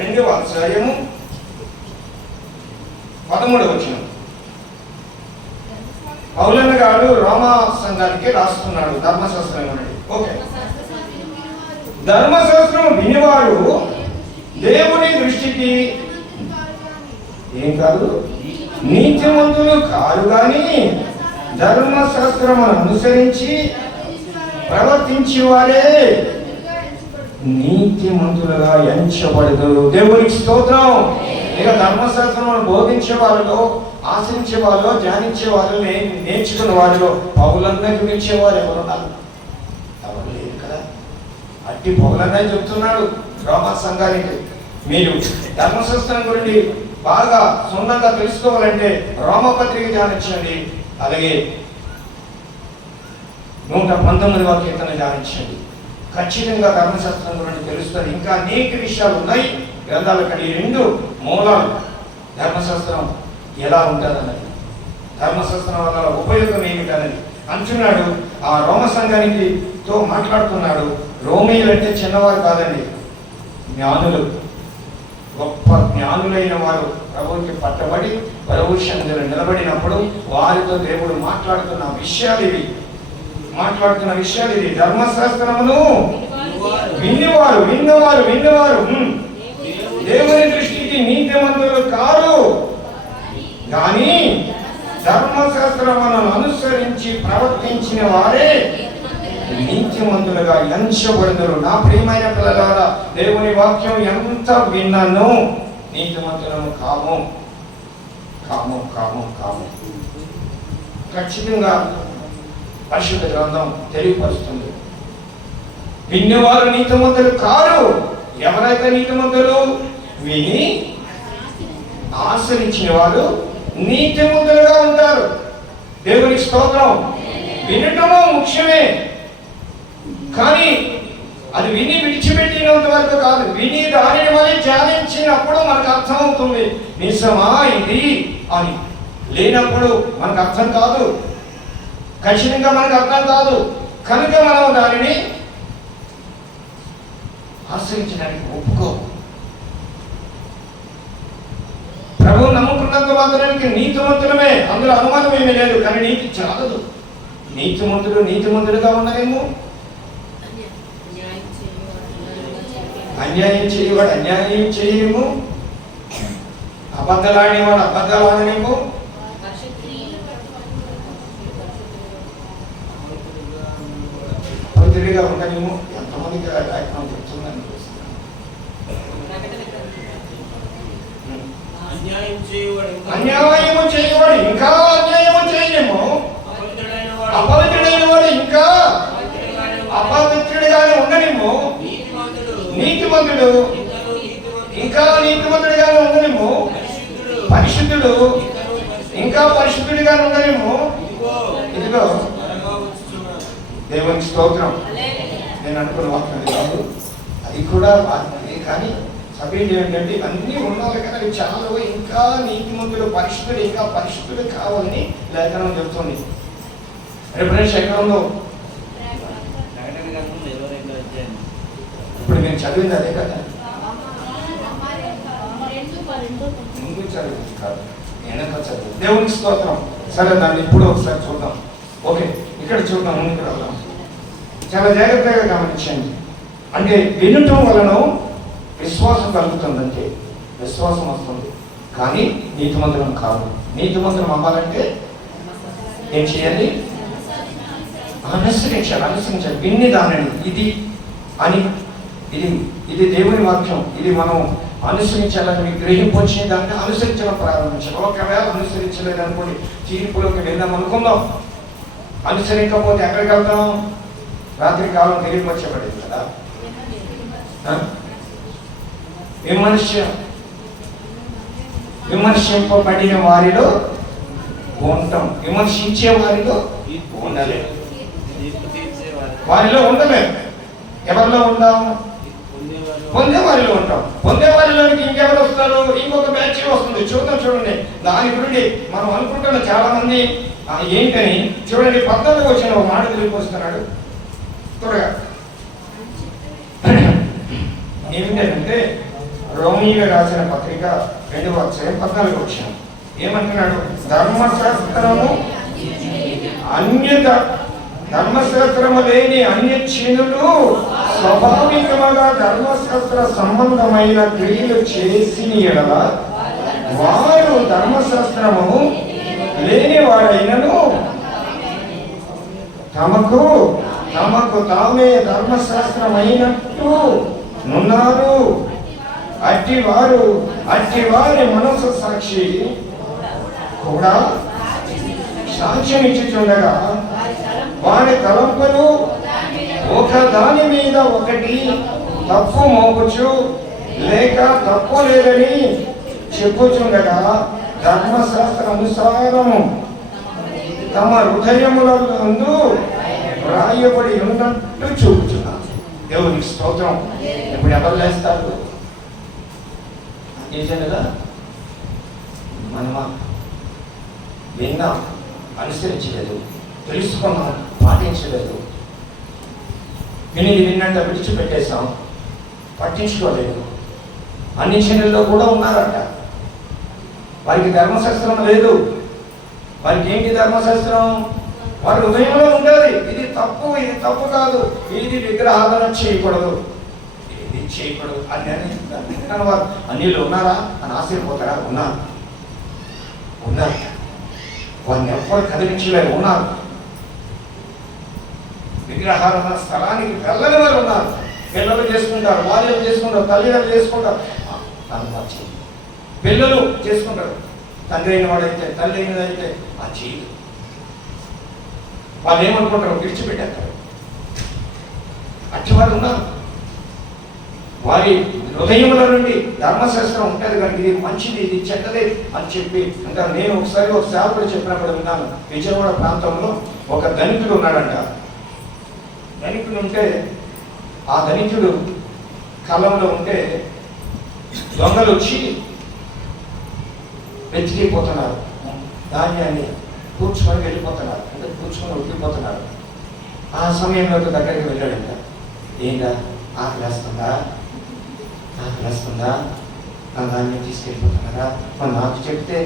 2వ అధ్యాయము 13వ వచనం. పౌలన్న గారు రోమా సంఘానికి రాస్తున్నాడు ధర్మశాస్త్రం నుండి. ఓకే, ధర్మశాస్త్రం వినివారు దేవుని దృష్టికి ఏం కాదు, నీతిమంతులు కారు గాని ధర్మశాస్త్రమును అనుసరించి ప్రవర్తించి వారే నీతిమంతులుగా ఎంచబడతారు. దేవునికి స్తోత్రం. ఇక ధర్మశాస్త్రమును బోధించే వాళ్ళలో, ఆశించే వాళ్ళు, ధ్యానించే వాళ్ళు, నేర్చుకున్న వారిలో పౌలన్నకి మించేవారు ఎవరున్నారు? ఎవరు లేరు కదా. అట్టి పౌలన్న చెప్తున్నాడు రోమా సంఘానికి, మీరు ధర్మశాస్త్రం గురించి బాగా సున్నంగా తెలుసుకోవాలంటే రోమపత్రిక ధ్యానించండి, అలాగే 119వ కీర్తన ధ్యానించండి. ఖచ్చితంగా ధర్మశాస్త్రం గురించి తెలుస్తుంది. ఇంకా అనేక విషయాలు ఉన్నాయి గ్రంథాలు. కానీ 2 మూలాలు, ధర్మశాస్త్రం ఎలా ఉంటుందన్నది, ధర్మశాస్త్రం వల్ల ఉపయోగం ఏమిటన్నది అంటున్నాడు. ఆ రోమ సంఘానికి తో మాట్లాడుతున్నాడు. రోమీయులు అంటే చిన్నవారు కాదండి, జ్ఞానులు, గొప్ప జ్ఞానులైన వారు. ప్రభువుకి పట్టబడి ప్రభు సన్నిధిలో నిలబడినప్పుడు వారితో దేవుడు మాట్లాడుతున్న విషయాలు ఇవి. ధర్మశాస్త్రమును విన్నవారు దేవుని దృష్టికి నీతిమంతులు కారు, కానీ ధర్మశాస్త్రమును అనుసరించి ప్రవర్తించిన వారే నీతిమంతులుగా ఎంచబడుదురు. నా ప్రియమైన పిల్లలారా, దేవుని వాక్యం ఎంత విన్నాను, నీతిమంతులను కాము. ఖచ్చితంగా పరిశుద్ధ గ్రంథం తెలియపరుస్తుంది. విన్నవారు నీతిమంతులు కారు. ఎవరైతే నీతిమంతులు? విని ఆచరించిన వారు నీతిమంతులుగా ఉంటారు. దేవునికి స్తోత్రం. వినటము ముఖ్యమే, కానీ అది విని విడిచిపెట్టినంత వరకు కాదు. విని దానిని మళ్ళీ ధ్యానించినప్పుడు మనకు అర్థమవుతుంది నిజమా ఇది అని. లేనప్పుడు మనకు అర్థం కాదు, ఖచ్చితంగా మనకు అర్థం కాదు. కనుక మనం దానిని ఆశ్రయించడానికి ఒప్పుకో. ప్రభు నమ్ముకున్నంత మాత్రానికి నీతిమంతులమే, అందులో అనుమానం ఏమీ లేదు. కానీ నీతి చాలదు. నీతిమంతుడుగా ఉండలేము. అన్యాయం చేయవాడు అన్యాయం చేయలేము. అబద్ధాలాడేవాడు అబద్ధాలు ఆడలేము. పవిత్రుడిగా ఉండలేము. ఎంతమందికి కార్యక్రమం చెప్తుందని అన్యాయము చేయవాడు ఇంకా అన్యాయము చేయలేము. అపవిత్రుడైన వాడు ఇంకా అపవిత్రుడిగానే ఉండలేము. నీతిమంతుడు ఇంకా నీతిమంతుడిగానే ఉండలేము. పరిశుద్ధుడు ఇంకా పరిశుద్ధుడిగానే ఉండలేము. ఇదిగో దేవునికి స్తోత్రం. నేను అనుకున్న వాక్యం కాదు, అది కూడా వాక్యమే. కానీ సబ్జెక్ట్ ఏంటంటే ఇవన్నీ ఉండాలి కదా, అవి చాలా. ఇంకా నీతిమంతుడు పరిశుద్ధుడు ఇంకా పరిశుద్ధుడు కావాలని లేఖనం చెప్తుంది. రిఫరెన్స్ ఎక్కడ ఉందో ఇప్పుడు నేను చదివింది అదే కదా. ముందు చదివింది కాదు, వెనక చదివి. దేవునికి స్తోత్రం. సరే, దాన్ని ఇప్పుడు ఒకసారి చూద్దాం. ఓకే, ఇక్కడ చూద్దాం, ముందుకు వెళ్దాం. చాలా జాగ్రత్తగా గమనించండి. అంటే వినటం వలన విశ్వాసం కలుగుతుందంటే విశ్వాసం వస్తుంది, కానీ నీతిమంతులం కాదు. నీతిమంతులం అవ్వాలంటే ఏం చేయాలి? అనుసరించాలి. విన్ని దానిని ఇది అని, ఇది దేవుని వాక్యం, ఇది మనం అనుసరించాలని గ్రహింపు వచ్చిన దాన్ని అనుసరించడం ప్రారంభించాలి. ఒకవేళ అనుసరించలేదనుకోండి, తీర్పులోకి వెళ్దాం అనుకుందాం. అనుసరించకపోతే ఎక్కడికి వెళ్తాం? రాత్రి కాలం తెలియపరచబడింది కదా. విమర్శింపబడిన వారిలో ఉంటాం, విమర్శించే వారిలో ఉండలేము. వారిలో ఉండలేము. ఎవరిలో ఉంటాం? పొందేవారిలో ఉంటాం. పొందేవారిలోనికి ఇంకెవరు వస్తారు? ఇంకొక బ్యాచ్ వస్తుంది. చూడండి. దాని గురించి మనం అనుకుంటున్న చాలా మంది ఏంటని చూడండి. 14 వచ్చిన ఒక మాట తెలియపరుస్తున్నాడు త్వరగా. ఏమిటంటే రోమీయులకు రాసిన పత్రిక 2వ అధ్యాయం 14 వచ్చిన ఏమంటున్నాడు? ధర్మశాస్త్రము లేని అన్యజనులు స్వాభావికముగా ధర్మశాస్త్ర సంబంధమైన క్రియలు చేసిన యెడల వారు ధర్మశాస్త్రము లేని వారైనను తమకు తామే ధర్మశాస్త్రమైనట్టు నున్నారు. అట్టివారి మనసు సాక్షి కూడా సాక్ష్యం ఇచ్చుచుండగా వారి తలంపులు ఒక దాని మీద ఒకటి తప్పు మోపుచు లేక తప్పు లేదని చెప్పుచుండగా ధర్మశాస్త్ర అనుసారము తమ హృదయములందు రాయబడి ఉన్నట్టు చూపుచున్నారు. దేవునికి స్తోత్రం. ఇప్పుడు ఎవరు లేస్తారు? నిజంగా మనమా విన్నాం, అనుసరించలేదు. తెలుసుకున్నాం, పాటించలేదు. విన్నంత విడిచిపెట్టేశాం, పట్టించుకోలేదు. అన్ని చర్యల్లో కూడా ఉన్నారట. వారికి ధర్మశాస్త్రం లేదు. వారికి ఏంటి ధర్మశాస్త్రం? వారి హృదయంలో ఉండేది ఇది తప్పు, ఇది తప్పు కాదు, ఇది విగ్రహాలను చేయకూడదు, ఇది చేయకూడదు అని నిర్ణయించుకున్నారు. వారు అన్నిళ్ళు ఉన్నారా అని ఆశ్చర్యపోతారా? ఉన్నారు. వారిని ఎవ్వరు కదిలించలేరు. ఉన్నారు. విగ్రహాల స్థలానికి వెళ్ళని వారు ఉన్నారు. పిల్లలు చేసుకుంటారు, భార్యలు చేసుకుంటారు, తల్లిదండ్రులు చేసుకుంటారు, పిల్లలు చేసుకుంటారు. తండ్రి అయిన వాడైతే, తల్లి అయినదైతే ఆ చేయదు. వాళ్ళు ఏమనుకుంటారు? విడిచిపెట్టేస్తారు. అట్టివారు ఉన్నారు. వారి హృదయంలో నుండి ధర్మశాస్త్రం ఉంటుంది కనుక ఇది మంచిది, ఇది చెడ్డది అని చెప్పి అంటారు. నేను ఒకసారి ఒక సేవకుడు చెప్పినప్పుడు విన్నాను. విజయవాడ ప్రాంతంలో ఒక ధనికుడు ఉన్నాడంట. ధనికుడు ఉంటే ఆ ధనికుడు కాలంలో ఉంటే దొంగలు వచ్చి వెతికిపోతున్నారు. ధాన్యాన్ని కూర్చుకొని వెళ్ళిపోతున్నారు, అంటే కూర్చుకొని ఉడికిపోతున్నారు. ఆ సమయంలో దగ్గరికి వెళ్ళాడంట. ఏంటా ఆకలేస్తుందా, నా ధాన్యం తీసుకెళ్ళిపోతున్నారా? మరి నాకు చెప్తే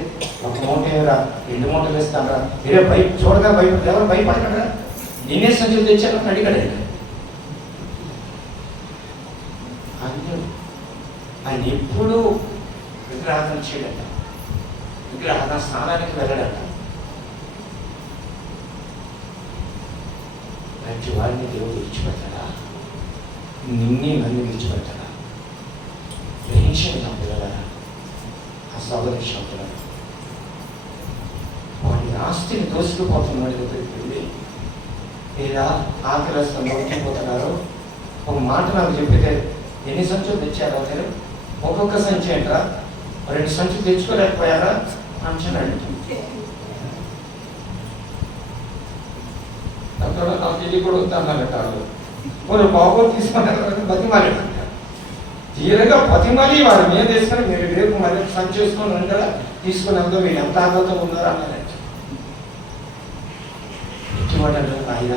ఒక మూట ఏరా, 2 మూటలు ఇస్తానరా? మీరే చూడగా ఎవరు భయపడరా? ఎన్నే సంచులు తెచ్చారని అడిగాడు. ఆయన ఎప్పుడు విగ్రహాధన చేయడట, విగ్రహాధన స్నానానికి వెళ్ళడట. మంచి వారిని దేవుడు విడిచిపెడతాడా? నన్ను విడిచిపెడతాడా? గ్రహించండి నా పిల్లలరా, ఆ సోదరి శబ్దాలు. వాడి ఆస్తిని దోసుకుపోతున్నాడు వెళ్ళి, లేదా ఆకలిస్తాను నొక్కిపోతున్నారు. ఒక మాట నాకు చెప్పితే ఎన్ని సంచులు తెచ్చారా మీరు? ఒక్కొక్క సంచి ఏంట్రా, 2 సంచులు తెచ్చుకోలేకపోయారా అంచనాడు. అక్కడ నాకు వెళ్ళి కూడా వద్దన్నారట. వాళ్ళు బాబు తీసుకున్నారు, బతిమాలి తీరగా బతిమాలి వారు మీద తీసుకొని మీరు రేపు మరి సంచి చేసుకొని ఉండరా, తీసుకుని వెళ్తాం, మీరు ఎంత ఆకలితో ఉన్నారా అన్నారంట. ఎట్టివాడు ఆయన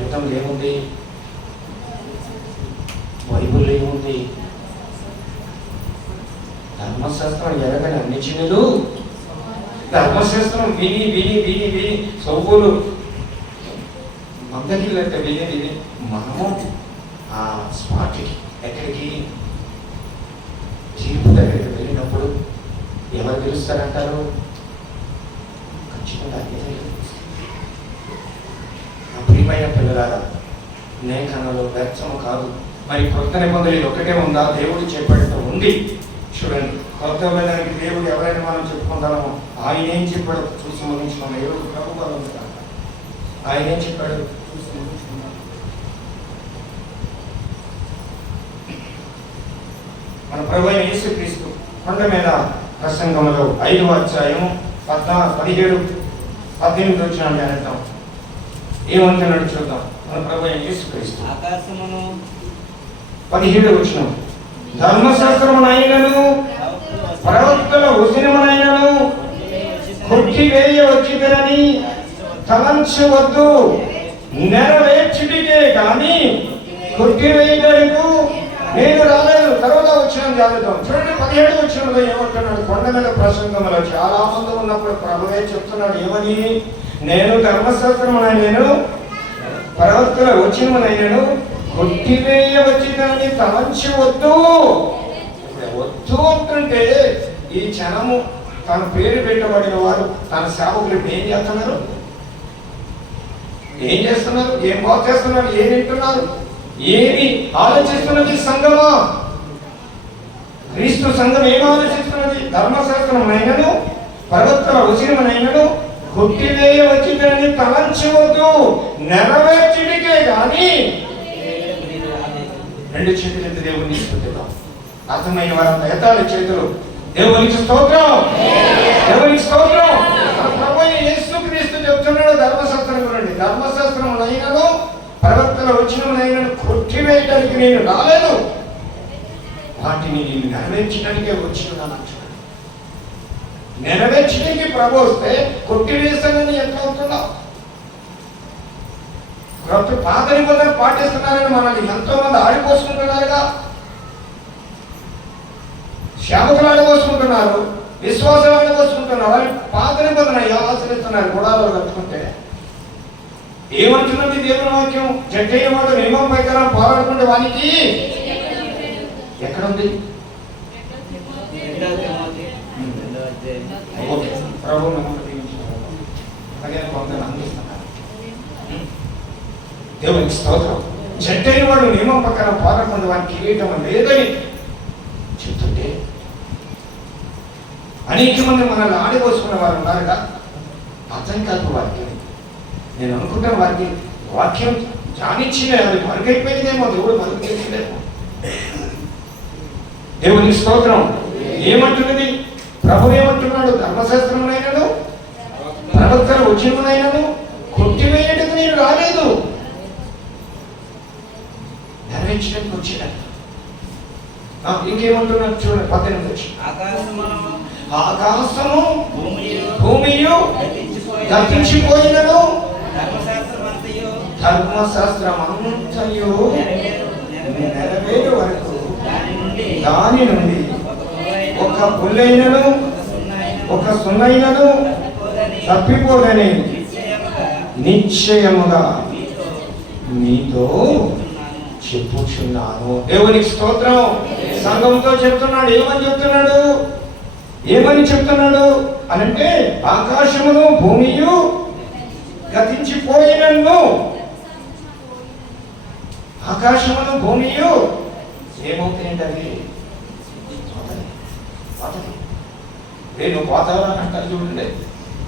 అర్థం ఏముంది? బైబుల్ ఏముంది? ధర్మశాస్త్రం ఎరగని అన్ని చిన్నలు ధర్మశాస్త్రం విని విని విని విని సౌకులు మందగిళ్ళంటే విని మనము ఆ స్పాట్కి ఎక్కడికి జీవిత దగ్గరికి వెళ్ళినప్పుడు ఎవరు పిలుస్తారంటారు? ఖచ్చితంగా ప్రియమైన పిల్లలారా, లేఖనాలు వ్యర్థము కాదు. మరి కొత్త నిబంధనలు ఒకటే ఉందా? దేవుడు చెప్పేటట్టు ఉంది. చూడండి, కొత్త నిబంధనకి దేవుడు ఎవరైనా మనం చెప్పుకుంటామో ఆయన ఏం చెప్పాడు చూసి ముగించుకున్నాం. ఎవరు ప్రభు గారు ఆయన ఏం చెప్పాడు చూసి ముగించుకున్నాం. మన ప్రభు అయిన యేసుక్రీస్తు కొండ మీద ప్రసంగంలో 5వ అధ్యాయం 17, 18 వచ్చిన ధ్యానిద్దాం. ఏమంటున్నాడు చూద్దాం. మన ప్రభు అయిన యేసుక్రీస్తు ఆకాశమును 17 వచనం, ధర్మశాస్త్రమునైనను ప్రవక్తల వచనమునైనను కొట్టివేయవచ్చునని తలంచవద్దు, నెరవేర్చుటకే కానీ కొట్టివేయడానికి నేను రాలేదు. తర్వాత వచనం చదువుతాం. చూడండి 17 వచనంలో ఏమంటున్నాడు? కొండ మీద ప్రసంగంలో చాలా మంది ఉన్నప్పుడు ప్రభువే చెప్తున్నాడు ఏమని? నేను ధర్మశాస్త్రమునైనను ప్రవక్తల వచనమునైనను కొట్టివేయవచ్చునని తలంచవద్దు. వద్దు అంటుంటే ఈ జనము తన పేరు పెట్టబడిన వారు, తన సేవకులు ఏం చేస్తున్నారు? ఏం బాగు చేస్తున్నారు? ఏం వింటున్నారు? ఏమి ఆలోచిస్తున్నది సంఘమా? క్రీస్తు సంఘం ఏం ఆలోచిస్తున్నది? ధర్మశాస్త్రమునైనను ప్రవక్తల వచనమునైనను కొట్టివేయవచ్చునని తలంచవద్దు, నెరవేర్చుటకే కానీ. 2 చేతులు దేవుని స్తుతిద్దాం. అర్థమైన వారంతా ఎత్తాలి చేతులు. దేవునికి స్తోత్రం, దేవునికి స్తోత్రం. ప్రభువైన యేసుక్రీస్తు చెప్తున్నాడు ధర్మశాస్త్రం గురించి. ధర్మశాస్త్రమునైనను ప్రవక్తల వచనమునైనను కొట్టివేయడానికి నేను రాలేదు, వాటిని నేను నెరవేర్చడానికే వచ్చినాను. నెరవేర్చడానికి ప్రభు వస్తే కొట్టివేస్తానని ఎట్లా అవుతున్నావు? క్రొత్త పాత నిబంధన పాటిస్తున్నారని మనల్ని ఎంతో మంది ఆడిపోసుకుంటున్నారుగా. సేవకులు ఆడిపోసుకుంటున్నారు, విశ్వాసాలు ఆడిపోసుకుంటున్నారు. వాళ్ళు పాత నిబంధన ఆచరిస్తున్నారు గుడాలు కట్టుకుంటే. ఏమంటున్నది దేవుని వాక్యం? జట్టైన వాడు నియమం ప్రకారం పోరాడుకుంటే వానికి ఎక్కడుంది? ప్రభు దేవునికి స్తోత్రం. జట్టైన వాడు నియమం ప్రకారం పోరాడుకుంటే వానికి కిరీటం లేదని చెప్తుంటే అనేక మంది మనల్ని ఆడిపోసుకున్న వారు ఉన్నారుగా. అర్థం కాదు వాక్యం. నేను అనుకుంటాను వారికి వాక్యం ధ్యానించిన అది మరుగైపోయిందేమో, దేవుడు మరుగు చేసిందేమో. దేవునికి స్తోత్రం. ఏమంటున్నది ప్రభు? ఏమంటున్నాడు? ధర్మశాస్త్రమునైనను ప్రవక్తల వచనమునైనను కొట్టివేయటకు నేను రాలేదు, నెరవేర్చడానికి వచ్చాను. ఇంకేమంటున్నాడు చూడండి, 18 వచ్చి ఆకాశము భూమియు గతించిపోయినను ధర్మశాస్త్రం అంతయు నెరవేరు వరకు దాని నుండి ఒక పుల్లైనను ఒక సున్నైనను తప్పిపోదని నిశ్చయముగా మీతో చెప్పుచున్నాను. దేవునికి స్తోత్రం. సంఘంతో చెప్తున్నాడు. ఏమని చెప్తున్నాడు? ఏమని చెప్తున్నాడు అనంటే ఆకాశమును భూమియు గతించిపోయినను, ఆకాశమును భూమియు ఏమవుతాయంటే నేను వాతావరణం అంటారు చూడండి.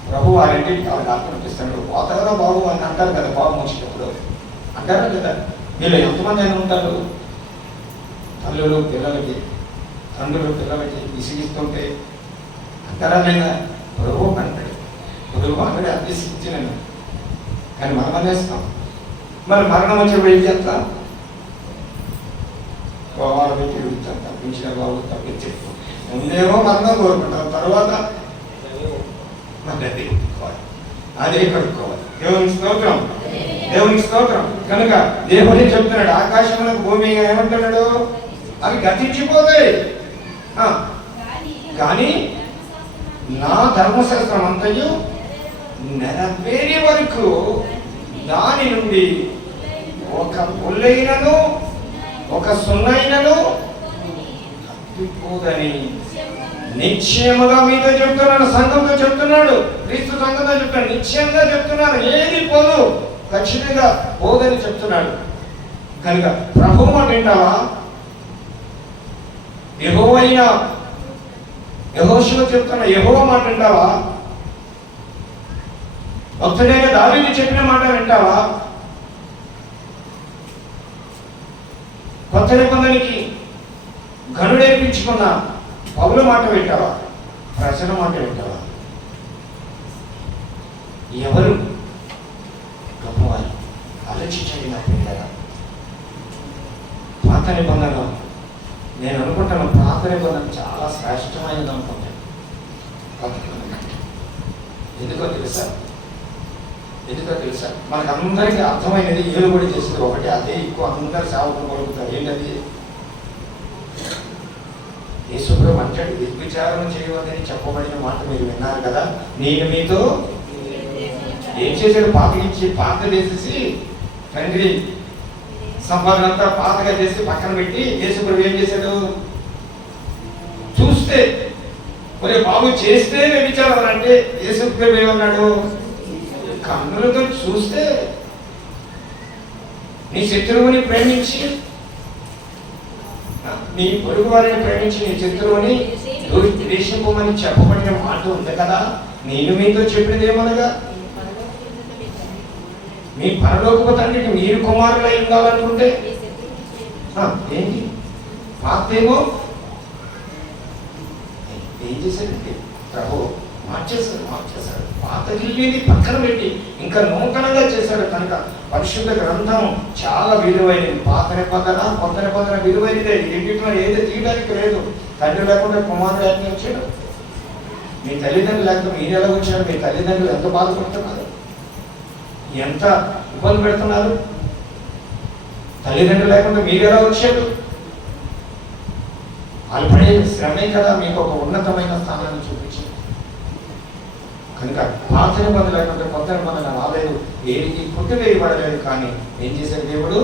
ప్రభు వారింటికి వాళ్ళకి అర్పణిస్తాడు. వాతావరణం బాబు అని అంటారు కదా, బాబు వచ్చినప్పుడు అంటారా కదా. వీళ్ళు ఎంతమంది అయినా ఉంటారు, తల్లులు పిల్లలకి, తండ్రులు పిల్లలకి విసిగిస్తుంటే అంటారా లేదా? ప్రభు అంటాడు. ప్రభు ఆల్రెడీ అభ్యసించినాను, కానీ మనం అనేస్తాం. మరి మరణం వచ్చినప్పుడు ఏం చేస్తాం? గోవాలు తిరుగుతాం, తప్పించిన బాబు తప్పించే. ముందేమో మరణం కోరుకుంటాం, తర్వాత అదే కడుక్కోవాలి. దేవునికి స్తోత్రం. దేవునికి స్తోత్రం. కనుక దేవుడే చెప్తున్నాడు ఆకాశంలో భూమి ఏమంటున్నాడు? అవి గతించిపోతాయి, కానీ నా ధర్మశాస్త్రం అంతయు నెరవేరే వరకు దాని నుండి ఒక పుల్లైనను ఒక సున్నైనను తప్పిపోదని నిశ్చయముగా మీతో చెప్తున్నాడు. సంఘంతో చెప్తున్నాడు, క్రీస్తు సంఘంతో చెప్తున్నాడు. నిశ్చయంగా చెప్తున్నాడు, ఏది పోదు, ఖచ్చితంగా పోదని చెప్తున్నాడు. కనుక ప్రభు మాట వింటావా? యెహోవైన యెహోషువ చెప్తున్న యెహోవా మాట వింటావా? భక్తుడైన దావీదు చెప్పిన మాట వింటావా? కొత్త నిబంధనకి గనుడేర్పించుకున్న పౌలు మాట వింటావా? ప్రజల మాట వింటావా? ఎవరు గొప్పవారు? ఆలోచించండి నా పిల్లల. పాత నిబంధన, నేను అనుకుంటాను పాత నిబంధన చాలా శ్రేష్టమైనది అనుకుంటాను. ఎందుకో తెలుసా? మనకు అందరికీ అర్థమైనది ఏలుబడి చేసేది ఒకటి, అదే ఎక్కువ అందరు సేవకులు కలుగుతారు. ఏంటది? యేసుప్రభు అంటాడు, వ్యభిచారం చేయవద్దని చెప్పబడిన మాట మీరు విన్నారు కదా. నేను మీతో ఏం చేశాడు? పాత చేసేసి తండ్రి సంపాదన అంతా పాతగా చేసి పక్కన పెట్టి యేసుప్రభు ఏం చేశాడు? చూస్తే మరి బాబు చేస్తే వ్యభిచారం అంటే యేసుప్రభు ఏమన్నాడు? కన్నులతో చూస్తే నీ శత్రువుని ప్రేమించి, నీ పొరుగు వారిని ప్రేమించి నీ శత్రువుని ద్వేషింపమని చెప్పబడిన మాట ఉంది కదా. నేను మీతో చెప్పినది ఏమనగా, మీ పరలోకపు తండ్రికి మీరు కుమారులై ఉండాలనుకుంటే ఏంటి? పాతేమో ఏం చేశాడంటే ప్రభు మార్చేశాడు. పాత గిల్లిని పక్కన పెట్టి ఇంకా నూతనంగా చేశాడు. కనుక పరిశుద్ధ గ్రంథం చాలా విలువైనది. పాత నిబంధన కొత్త నిబంధన విలువైనదే. రెండింటిలో ఏది తీయడానికి లేదు. తండ్రి లేకుండా కుమారుడు ఎట్లా వచ్చాడు? మీ తల్లిదండ్రులు లేకపోతే మీరు ఎలా వచ్చారు? మీ తల్లిదండ్రులు ఎంత బాధపడుతున్నారు, ఎంత ఇబ్బంది పెడుతున్నారు? తల్లిదండ్రులు లేకుండా మీరు ఎలా వచ్చారు? వాళ్ళు పడే శ్రమే కదా మీకు ఒక ఉన్నతమైన స్థానాన్ని చూపించింది. కనుక పాత నిబంధన లేకుంటే కొత్త నిబంధన రాలేదు, ఏది పుట్టివేయబడలేదు. కానీ ఏం చేశాడు దేవుడు?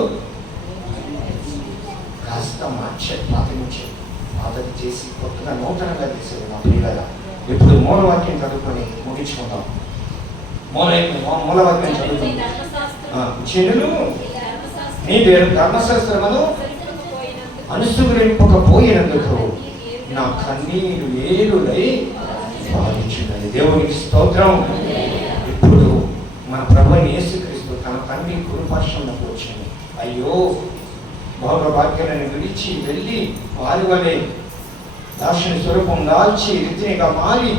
కాస్త మార్చాడు, పాతది చేసి కొత్తగా నూతనంగా చేసేది. మా పిల్లల ఇప్పుడు మూలవాక్యం చదువుకొని ముగించుకుందాం. మూలవాక్యం చదువుకుందాం. జనులు నీ ధర్మశాస్త్రమును అనుసరింపకపోయినందుకు నా కన్నీరు ఏరులై బాధించున్నది. దేవునికి స్తోత్రం. ఇప్పుడు మన ప్రభువైన యేసుక్రీస్తు తన తండ్రి కురుపార్శ్వంలోకి వచ్చింది. అయ్యో, భోగభాగ్యాలను విడిచి వెళ్ళి వారి వలె దాసుని స్వరూపం దాల్చి రీతినిగా మారి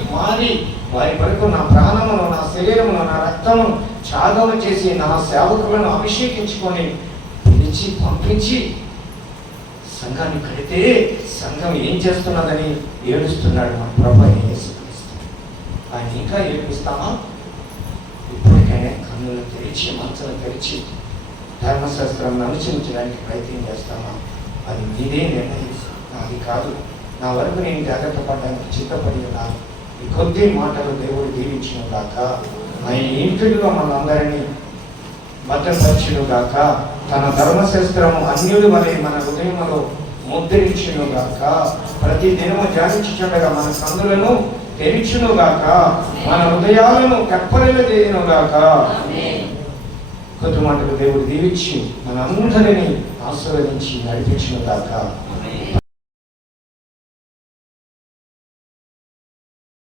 వారి వరకు నా ప్రాణమును, నా శరీరమును, నా రక్తమును త్యాగము చేసి నా సేవకులను అభిషేకించుకొని పిలిచి పంపించి సంఘాన్ని కడితే సంఘం ఏం చేస్తున్నదని ఏడుస్తున్నాడు మన ప్రభువైన యేసుక్రీస్తు. ఆయన ఇంకా ఏడిపిస్తామా? ఇప్పటికైనా కన్నులు తెరిచి మనసును తెరిచి ధర్మశాస్త్రం అనుసరించడానికి ప్రయత్నం చేస్తామా? అది మీదే నిర్ణయం, నాది కాదు. నా వరకు నేను జాగ్రత్త పడడానికి చిత్తపడి ఉన్నాను. ఈ కొద్ది మాటలు దేవుడు దీవించిన గాక, ఆయన ఇంటిలో మనందరినీ భద్రపరిచిన గాక, తన ధర్మశాస్త్రము అన్యుడి వలె మన హృదయములో ముద్రించును గాక, ప్రతి దినము ధ్యానించుచుండగా మన కన్నులను తెరిచును గాక, మన హృదయాలను కప్పరిల్లు గాక. కొద్ది మాటలు దేవుడు దీవించి మనందరినీ ఆశీర్వదించి నడిపించును గాక.